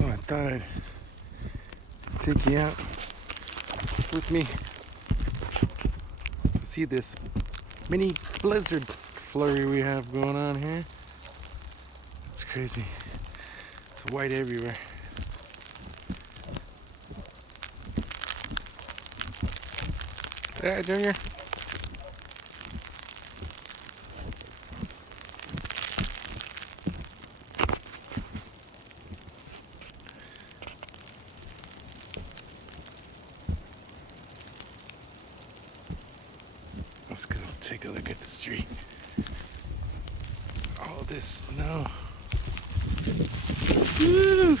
So I thought I'd take you out with me to see this mini blizzard flurry we have going on here. It's crazy. It's white everywhere. Yeah, Junior. Let's go take a look at the street. All this snow. Woo!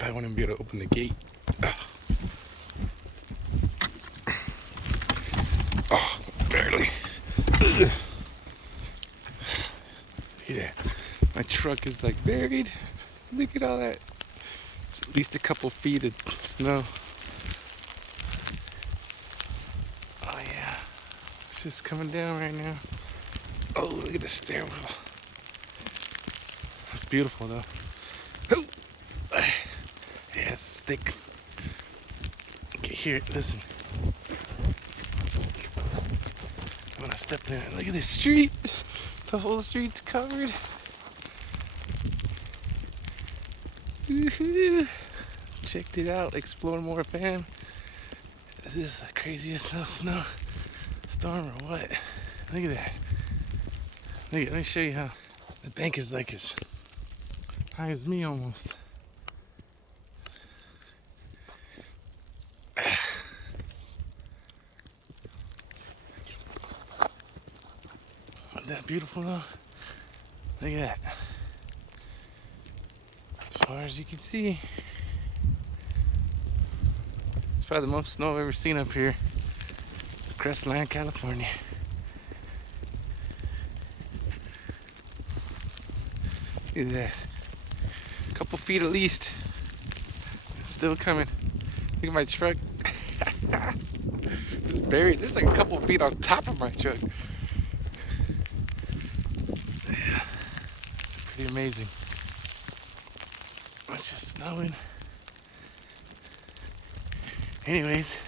I want to be able to open the gate. Oh, barely. Ugh. Yeah, my truck is like buried. Look at all that. It's at least a couple feet of snow. Oh yeah, it's just coming down right now. Oh, look at the stairwell. It's beautiful though. Oh. Yeah, it's thick. You can hear it, listen. When I'm stepping in it, look at this street. The whole street's covered. Woohoo! Checked it out, Explore More fam. Is this the craziest snow storm or what? Look at that. Look at, let me show you how. The bank is like as high as me almost. Isn't that beautiful though? Look at that. As far as you can see. It's probably the most snow I've ever seen up here. Crestline, California. Look at that. A couple feet at least. It's still coming. Look at my truck. It's buried. There's like a couple feet on top of my truck. Yeah. It's pretty amazing. It's just snowing. Anyways.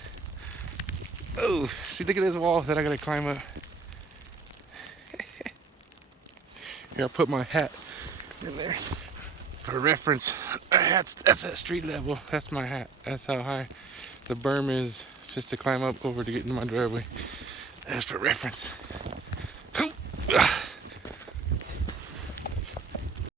Oh, see, look at this wall that I gotta climb up. Here, I'll put my hat in there for reference. That's at street level. That's my hat. That's how high the berm is, just to climb up over to get in my driveway. That's for reference.